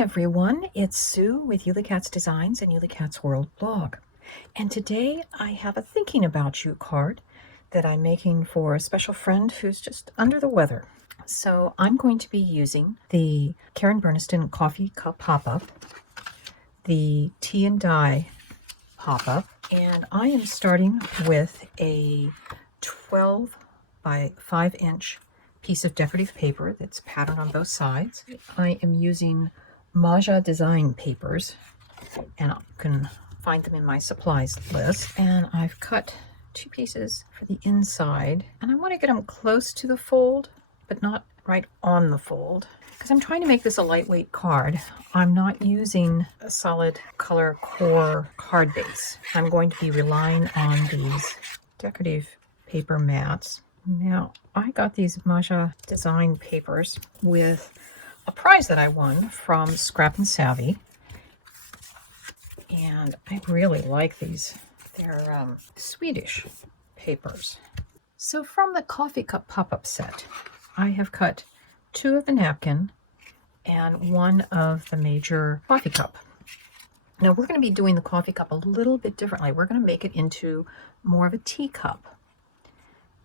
everyone, it's Sue with Ully Cat's Designs and Ully Cat's World blog. And today I have a thinking about you card that I'm making for a special friend who's just under the weather. So I'm going to be using the Karen Burniston coffee cup pop-up, the tea and dye pop-up, and I am starting with a 12 by 5 inch piece of decorative paper that's patterned on both sides. I am using Maja design papers, and you can find them in my supplies list. And I've cut 2 pieces for the inside, and I want to get them close to the fold, but not right on the fold, because I'm trying to make this a lightweight card. I'm not using a solid color core card base. I'm going to be relying on these decorative paper mats. Now, I got these Maja design papers with a prize that I won from Scrap and Savvy, and I really like these. They're Swedish papers. So from the coffee cup pop-up set, I have cut 2 of the napkin and 1 of the major coffee cup. Now we're going to be doing the coffee cup a little bit differently. We're going to make it into more of a teacup.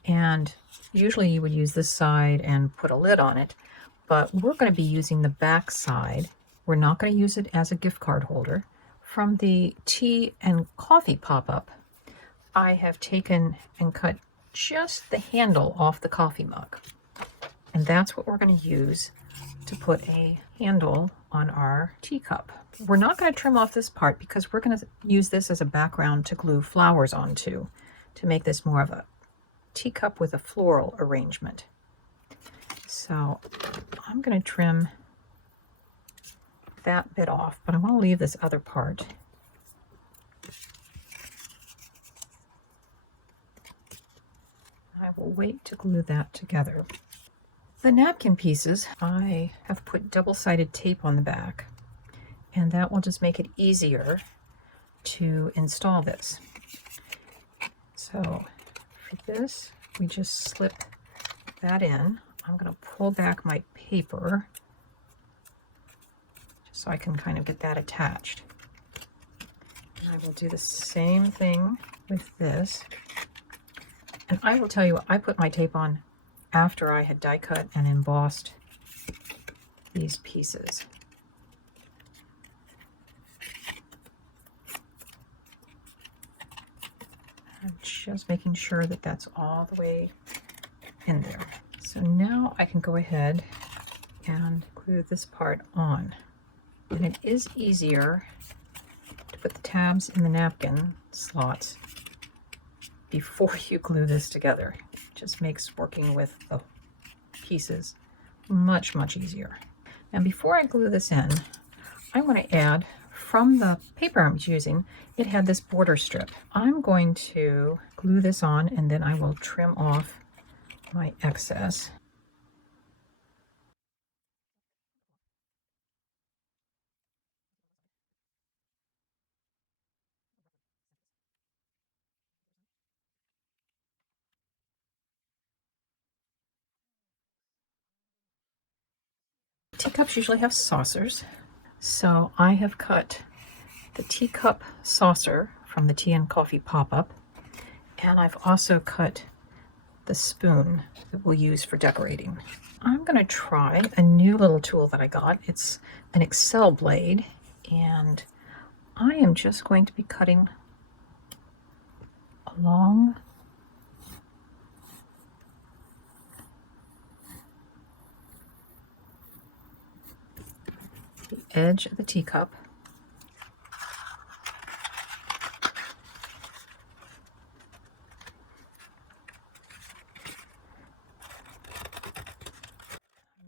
And usually you would use this side and put a lid on it, but we're going to be using the back side. We're not going to use it as a gift card holder. From the tea and coffee pop-up, I have taken and cut just the handle off the coffee mug. And that's what we're going to use to put a handle on our teacup. We're not going to trim off this part because we're going to use this as a background to glue flowers onto to make this more of a teacup with a floral arrangement. So I'm going to trim that bit off, but I want to leave this other part. I will wait to glue that together. The napkin pieces, I have put double-sided tape on the back, and that will just make it easier to install this. So for this, we just slip that in. I'm going to pull back my paper just so I can kind of get that attached. And I will do the same thing with this. And I will tell you, I put my tape on after I had die cut and embossed these pieces. I'm just making sure that that's all the way in there. So now I can go ahead and glue this part on. And it is easier to put the tabs in the napkin slots before you glue this together. It just makes working with the pieces much, much easier. And before I glue this in, I want to add, from the paper I'm using, it had this border strip. I'm going to glue this on, and then I will trim off my excess. Teacups usually have saucers, so I have cut the teacup saucer from the tea and coffee pop-up, and I've also cut the spoon that we'll use for decorating. I'm going to try a new little tool that I got. It's an Excel blade, and I am just going to be cutting along the edge of the teacup.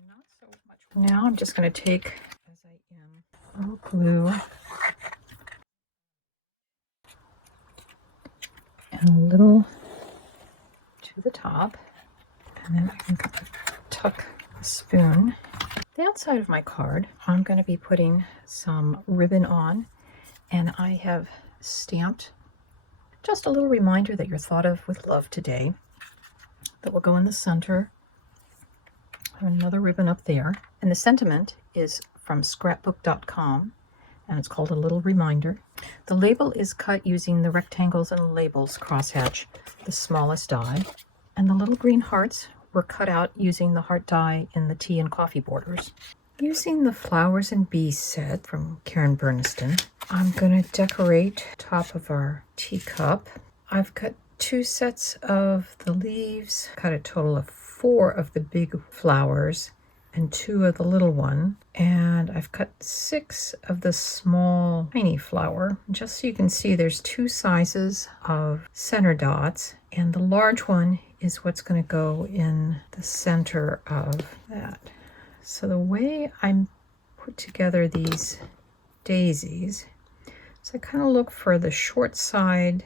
Not so much. Now I'm just going to take, as I am, a little glue and a little to the top, and then I can tuck the spoon. The outside of my card, I'm going to be putting some ribbon on, and I have stamped just a little reminder that you're thought of with love today. That will go in the center. Another ribbon up there, and the sentiment is from scrapbook.com, and it's called A Little Reminder. The label is cut using the rectangles and labels crosshatch, the smallest die, and the little green hearts were cut out using the heart die in the tea and coffee borders. Using the Flowers and Bees set from Karen Burniston, I'm going to decorate top of our teacup. I've cut 2 sets of the leaves, cut a total of 4 of the big flowers and 2 of the little one, and I've cut 6 of the small tiny flower. Just so you can see, there's 2 sizes of center dots, and the large one is what's going to go in the center of that. So the way I put together these daisies, so I kind of look for the short side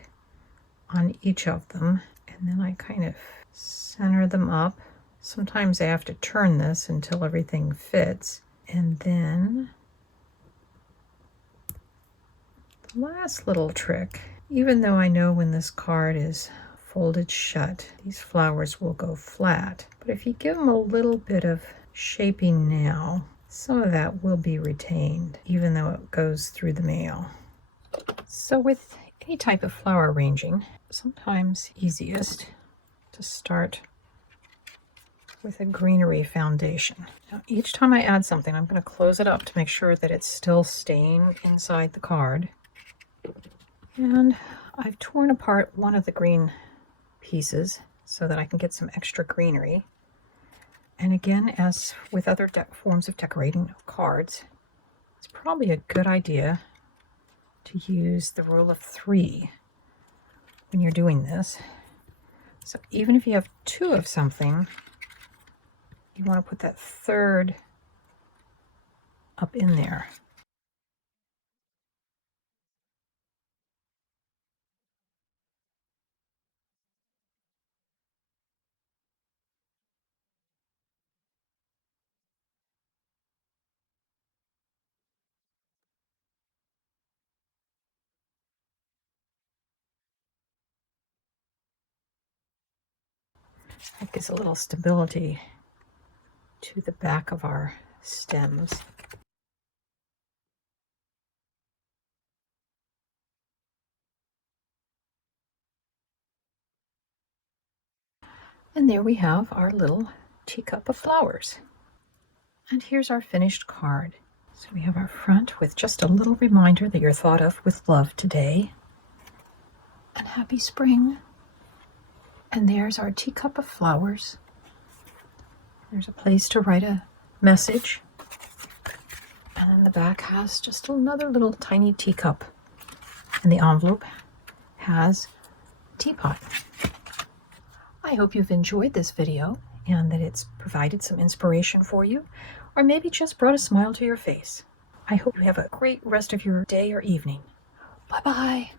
on each of them, and then I kind of center them up. Sometimes I have to turn this until everything fits. And then the last little trick, even though I know when this card is folded shut, these flowers will go flat. But if you give them a little bit of shaping now, some of that will be retained, even though it goes through the mail. So with any type of flower arranging, sometimes easiest to start with a greenery foundation. Now, each time I add something, I'm going to close it up to make sure that it's still staying inside the card. And I've torn apart one of the green pieces so that I can get some extra greenery. And again, as with other forms of decorating of cards, it's probably a good idea to use the rule of 3 when you're doing this. So even if you have 2 of something, you want to put that 3rd up in there. That gives a little stability to the back of our stems. And there we have our little teacup of flowers. And here's our finished card. So we have our front with just a little reminder that you're thought of with love today. And happy spring. And there's our teacup of flowers. There's a place to write a message. And then the back has just another little tiny teacup. And the envelope has a teapot. I hope you've enjoyed this video and that it's provided some inspiration for you, or maybe just brought a smile to your face. I hope you have a great rest of your day or evening. Bye-bye.